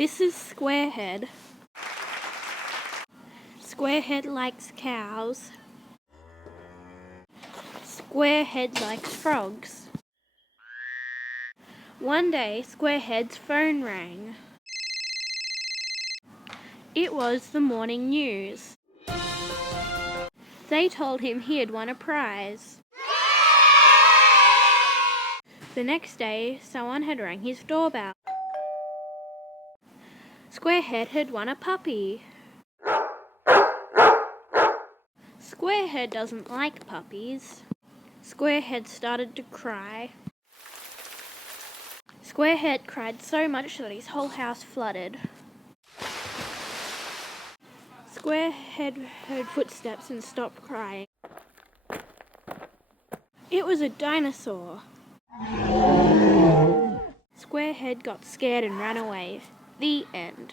This is Squarehead. Squarehead likes cows. Squarehead likes frogs. One day, Squarehead's phone rang. It was the morning news. They told him he had won a prize. The next day, someone had rang his doorbell. Squarehead had won a puppy. Squarehead doesn't like puppies. Squarehead started to cry. Squarehead cried so much that his whole house flooded. Squarehead heard footsteps and stopped crying. It was a dinosaur. Squarehead got scared and ran away. The end.